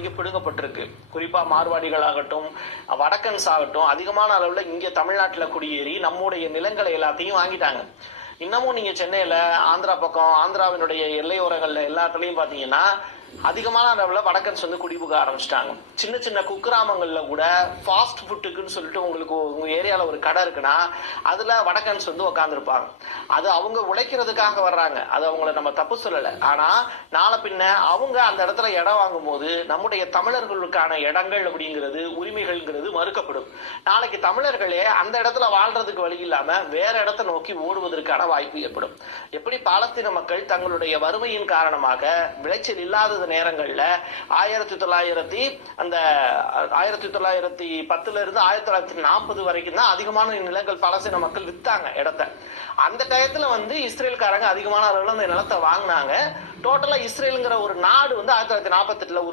இன்னைக்கு பிடுங்கப்பட்டிருக்கு. குறிப்பா மார்வாடிகள் ஆகட்டும், வடக்கன்ஸ் ஆகட்டும், அதிகமான அளவுல இங்க தமிழ்நாட்டுல குடியேறி நம்முடைய நிலங்களை எல்லாத்தையும் வாங்கிட்டாங்க. இன்னமும் நீங்க சென்னையில ஆந்திரா பக்கம், ஆந்திராவினுடைய எல்லையோரங்கள்ல எல்லாத்துலயும் பாத்தீங்கன்னா அதிகமான அளவுல வடக்கன்ஸ் குடிபுக ஆரம்பிச்சிட்டாங்க. சின்ன சின்ன குக்கிராமங்கள்ல கூட ஃபாஸ்ட் ஃபுட்டுக்குன்னு சொல்லிட்டு உங்களுக்கு உங்க ஏரியால ஒரு கடை இருக்குன்னா அதுல வடக்கன்ஸ் உட்கார்ந்துருப்பாங்க. அது அவங்க உழைக்கிறதுக்காக வர்றாங்க, அது அவங்கள நம்ம தப்பு சொல்லல. ஆனா நாளை பின்ன அவங்க அந்த இடத்துல இடம் வாங்கும் போது நம்முடைய தமிழர்களுக்கான இடங்கள் அப்படிங்கிறது, உரிமைகள்ங்கிறது மறுக்கப்படும். நாளைக்கு தமிழர்களே அந்த இடத்துல வாழ்றதுக்கு வழி இல்லாம வேற இடத்தை நோக்கி ஓடுவதற்கான வாய்ப்பு ஏற்படும். எப்படி பாலஸ்தீன மக்கள் தங்களுடைய வறுமையின் காரணமாக விளைச்சல் இல்லாத நேரங்கள்ல 1910 இருந்து 1940 வரைக்கும் தான் அதிகமான நிலங்கள் பாலஸ்தீன மக்கள் வித்தாங்க இடத்தை. அந்த டயத்துல இஸ்ரேல்காரங்க அதிகமான அளவுல அந்த நிலத்தை வாங்கினாங்க. டோட்டலா இஸ்ரேலுங்கிற ஒரு நாடு 1948